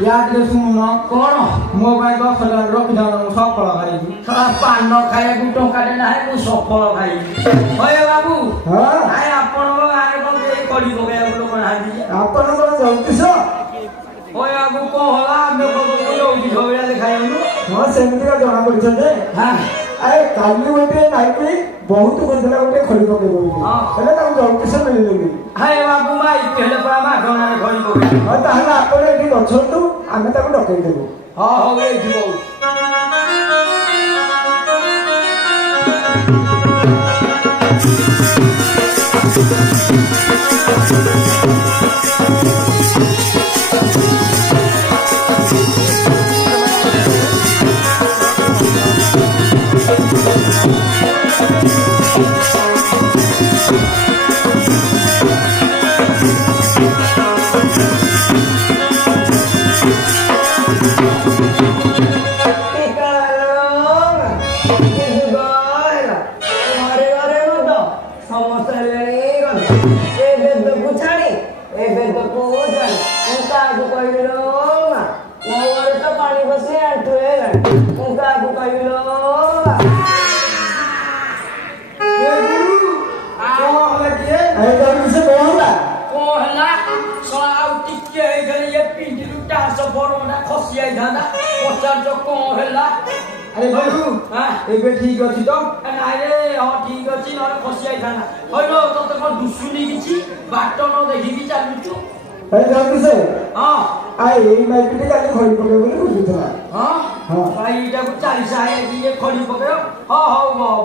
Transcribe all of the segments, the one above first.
याद सुन कौन मोबाइल रखी सफल खाई पान खाया टंका ना है सफल खाई बाबू आपण कड़ी लोक आपण ज्योतिष बाबू कौन है देखा हाँ सेमती जना पड़े अरे काली गोटे नाई बहुत बदला गोटे खड़ी पकड़ ज्योतिष मिलनी हाय बाबू माई मागणार खड़ी पकड़ हाँ ताहले आपण एठी गछंतु आमे ताको डकई देबो हां हो एठी बहुत अरे भाई एबे ठीक अछि तो नाइ रे हां ठीक अछि न खसी आइ थाना होइलो तो तो दुसुनी किछि बाट न देखि कि चालुछु अरे जल्दी से हां आइ एई माइटी काली खड़ी पके बोली बुझुतला हां हां भाई इटा को 40 आए ये खड़ी पके हां हां वाह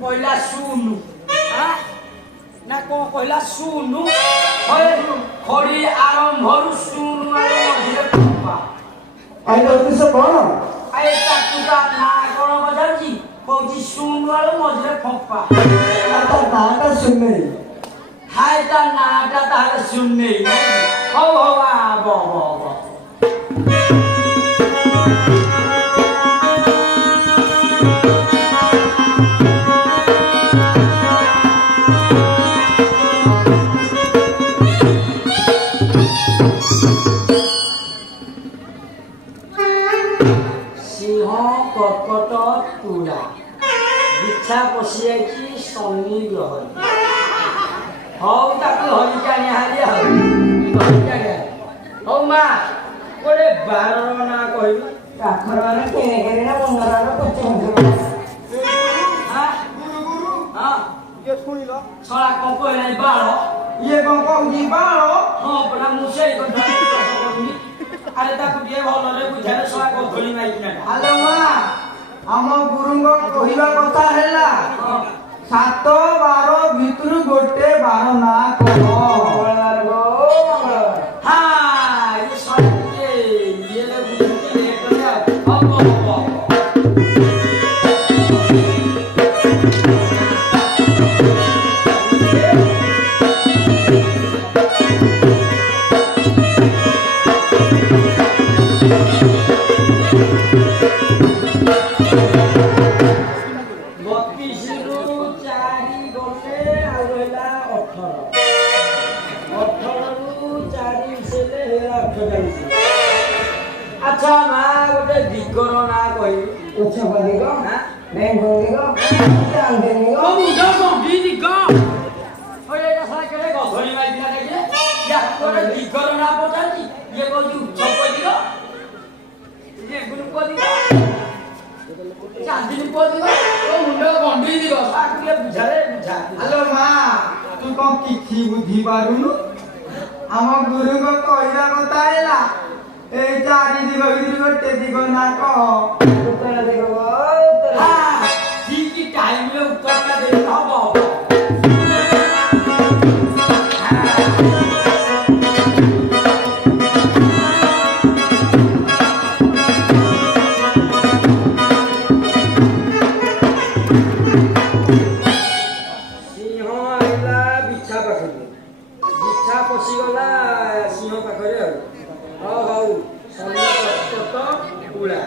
कोइला सुनु ना को कोइला सुनु खड़ी आरंभरु सुनु मझिरे पप्पा आई नोटिस कोन आई ताकुटा ना कोन बजाउची कोची सुनु वाला मझिरे पप्पा ता नाटा सुनने हाय ता नाटा ता सुनने हो बो कर्कट तुला बिछा पशियाची सन्नी ग्रहण हौ ताकु हरिकानी हारिया हौ मा कोडे 12 ना कहलु काखराने केने केने ना मंगरार पचे हां ଶଳା କଣ କହିଲାଣି ବାଳ ଇଏ କଣ କହୁଛି ବାଳ ହଁ ପରା ମୁଁ ସେଇ କଥା କହୁନି ଆରେ ତାକୁ ଟିକେ ଭଲରେ ବୁଝାରେ ଶଳା ଗଧଳି ମାଇକିନା ଆଲୋ ମା ଆମ ଗୁରୁଙ୍କ କହିବା କଥା ହେଲା 7 ବାର ଭିତରୁ ଗୋଟେ ବାର ନା କହ अच्छा माँ गोटे दिगର ନା କହିବି ଉଚ୍ଚ ଦିଗ ଡେଙ୍ଗ ଦିଗ ଚାନ୍ଦ ଦିଗ ମୁଣ୍ଡ ଗମ୍ଭୀ ଦିଗ ଓଏ ଏଟା ସାରା କେଡେ ଗଧଳି ମାଇଥିଲା ଦେଖେ ୟା ଗୋଟେ ଦିଗର ନା ପଚାରୁଛି ଇଏ କହୁଛି ଉଚ୍ଚ ଦିଗ ଇଏ ଗୁରୁପ ଦିଗ ଚାନ୍ଦିନୀ ଦିଗ ଓ ମୁଣ୍ଡ ଗମ୍ଭୀ ଦିଗ ତାକୁ ଟିକେ ବୁଝାରେ ବୁଝା ଆଲୋ ମା ତୁ କଣ କିଛି ବୁଝି ପାରୁନୁ ଆମ ଗୁରୁଙ୍କ କହିବା କଥା ହେଲା এই 4 দিগ ভিতরে গোটে দিগ না কহ উত্তর দিগ হ্যাঁ ঠিক টাইমে উত্তরটা দিতে হবে সিংহ আইলা বিছা পাখরে বিছা পশিগলা সিংহ পাখরে আর ହଉ ସନ୍ୟତ କୁଳା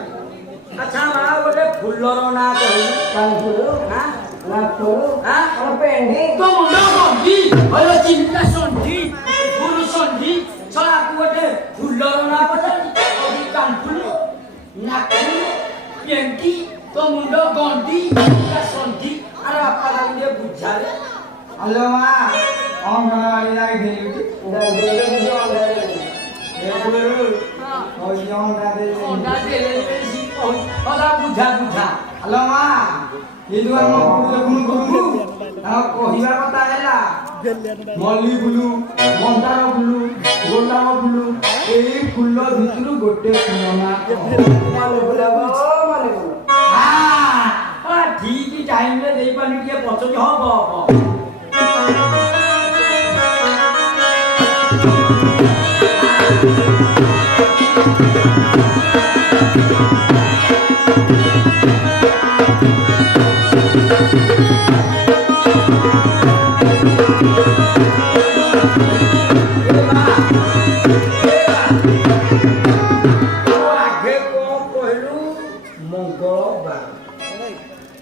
ଆଚ୍ଛା ମା ଗୋଟେ ଫୁଲର ନାଁ କହିଲୁ କାନଫୁଲ ହାଁ ନାକଫୁଲ ହାଁ ପେଣ୍ଡି ତୋ ମୁଣ୍ଡ ଗମ୍ଭୀ ହଲୋ ଚିନ୍ତା ସନ୍ଧି ଫୁଲ ସନ୍ଧି ଛଡ଼ାକୁ ଗୋଟେ ଫୁଲର ନାଁ ପଚାରି କବି କାନଫୁଲ ନାକଫୁଲ ପେଣ୍ଡି ତୋ ମୁଣ୍ଡ ଗଣ୍ଡି ଚିନ୍ତା ସନ୍ଧି ଆରେ ବାପା ତାକୁ ଟିକେ ବୁଝାରେ ଆଲୋ ମା ଅଙ୍ଗନବାଡ଼ି ଯାଇଥିଲି ହ୍ୟାଲୋ ମା ଏଇ ଯୋଉ ଆମ ଗୁରୁ କହିବା କଥା ହେଲା ମଲ୍ଲି ଫୁଲ ମନ୍ଦାର ଫୁଲ ଗୋଲାପ ଫୁଲ ଏଇ ଫୁଲ ଭିତରୁ ଗୋଟେ ଫୁଲ ନା ଠିକ ଟାଇମରେ ଦେଇପାରୁନି ଟିକେ ପଛରେ ହବ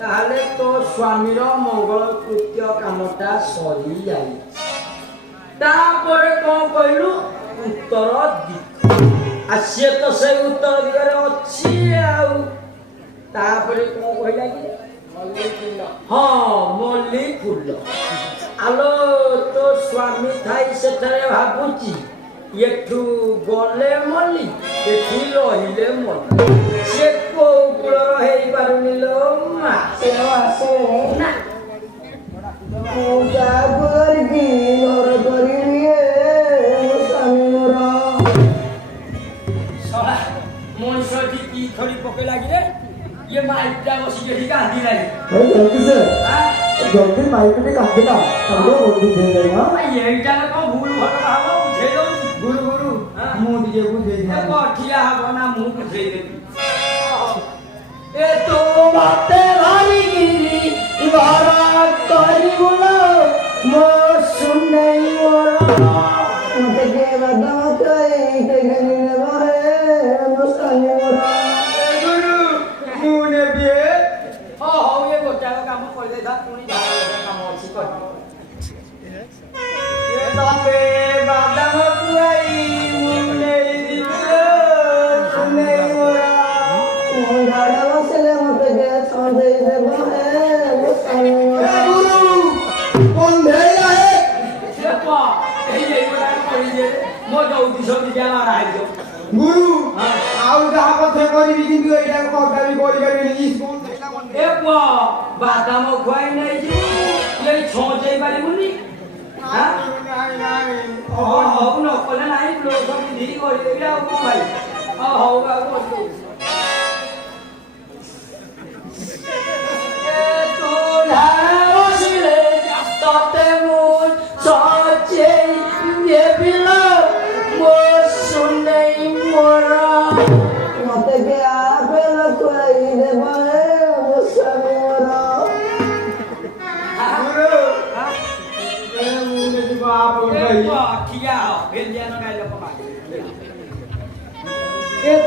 তাহলে তো স্বামীর মঙ্গল কৃত্য কামটা সরি যাই তারপরে কম কইলু উত্তর দিক আর সে তো সেই উত্তর দিগরে অছি আউ তারপরে কম কইলা কি হ্যাঁ মল্লি ফুল আলো তো স্বামী থাই সেঠারে ভাবুছি এঠু গলে মল্লি এঠি রহিলে মল্লি সে কোউ কুলর হেই পারুনি লো মা ସେ ଆସେ না ମୁଁ ଯାହାକୁ ଧରିକି ଘର କରିବି ସ୍ୱାମୀ ମୋର ସଳା ମଣିଷଟି କି ଥଳି ପକେଇ ଲାଗିଲେ ଇଏ ମାଇକଟା ବସିକି ଏଠି କାନ୍ଦିଲାଣି ଜଲ୍ଦି ମାଇକଟି କାନ୍ଦିଲା ତାଙ୍କୁ ବୁଝେଇ ଦେବା ଏଇଟାରେ କଣ ଭୁଲ ଭଲ ଭାବ ବୁଝେଇ ଦଉଛି ଗୁରୁ ଗୁରୁ ମୁଁ ଟିକେ ବୁଝେଇ ଏ ପଠିଆ ହବ ନା ମୁଁ ବୁଝେଇ ଦେବି ଏ ତୋ ମତେ ଧରିକିରି ଘର କରିବୁ ଲୋ ମୋ ସୁନେଇ ମୋର ମତେ କେ ବାଦାମ କହି ଟେକେନି ନେବ ହେ ମୋ ସ୍ୱାମୀ ମୋର ଗୁରୁ ମୁଁ ନେବି ହଉ ଏ ଗୋଟାକ କାମ କରିଦେଇଥା ପୁଣି ଯାହା କାମ ଅଛି କରିବି ତତେ ବାଦାମ କୁଆଇ ମୁଁ ନେଇଯିବି ଲୋ ସୁନେଇ ମୋର ମୋ ଝାଡ଼ ବସିଲେ ମତେ କେ ଛନ୍ଦେଇ ଦେବ ହେ ମୋ ସ୍ୱାମୀ ମୋର ଗୁରୁ ବନ୍ଧେଇଲା ହେ ମୋ ଦଉତି ସବୁ ମାରା ହେଇଯିବ ଗୁରୁ ଆଉ ଯାହା କଥା କରିବି କିନ୍ତୁ ଏଇଟା କଟା ବି କରିପାରିବିନି ସ୍କୁଲ ଦେଖିଲା ମନେ ଏ ପୁଅ ବାଦାମ ଖୁଆଇ ନେଇଯିବୁ ଏଇ ଛଅ ଯାଇ ପାରିବୁନି ହଉ ନ କଲେ ନାହିଁ ବ୍ଲୋକ ପିନ୍ଧିକି କରିଦେବି ଆଉ କଣ ଭାଇ ହଉ ଆଉ ତତେ ମୁଁ ସଚେଇ ଦେବିଲ ମୋ ସୁନେଇ ମୋର ମତେ କେ ଆପେଲ ଖୁଆଇ ଦେବ ମୋ ସ୍ୱାମୀ ମୋର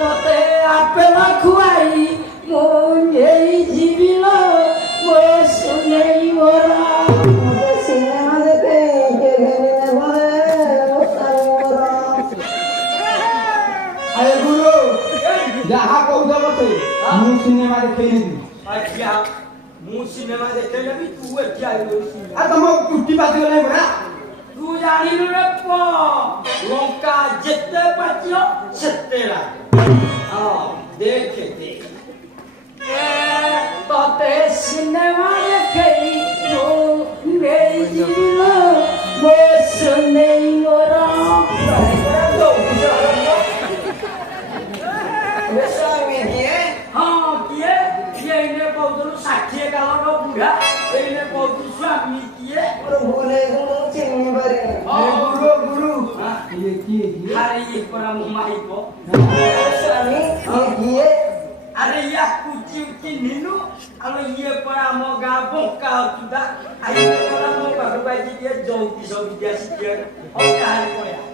ତତେ ଆପେଲ ଖୁଆଇ ମୁଁ ନେଇ ଯିବିଲ ମୋ ସୁନେଇ ମୋର ମତେ ସିନେମା ଦେଖେ କେ ଘେନି ନେବ ମୋ ସ୍ୱାମୀ ମୋର ଆରେ ଗୁରୁ ଯାହା କହୁଛ ମତେ ମୁଁ ସିନେମା ଦେଖେଇନେବି ମୁଁ ସିନେମା ଦେଖେଇନେବି ତୁ ଏଠି ଆଇଲୁ ଆଉ ତମ ଚୁଟି ପାଚିଗଲାଣି ପରା ତୁ ଜାଣିଲୁ ରେ ପୁଅ ଲଙ୍କା ଯେତେ ପାଚିବ ସେତେ ଦେଖେ ତତେ ସିନେମା ଦେଖେଇ ମୁଁ ନେଇଯିବି ମୋ ସୁନେଇ ମୋର ହଁ କିଏ କିଏ ଏଇନେ କହୁଥିଲୁ 60 କାଳର ବୁଢା ଏଇନେ କହୁଥିଲୁ ସ୍ୱାମୀ କିଏ ଚିହ୍ନି ପାରିନି ଗୁରୁ ଆରେ ପରା ମୋ ମାଇପ ଆରେ ୟାକୁ ଚିହ୍ନିନୁ ଆଉ ଇଏ ପରା ଆମ ଗାଁ ବଙ୍କା ଅଛୁଟା ଆଇ ପରା ମୋ ପାଖକୁ ଆଇଛି ଟିକେ ଜଲ୍ଦି ଜଲ୍ଦି ଆସିଛି ହଉ କାହାରି କହିବା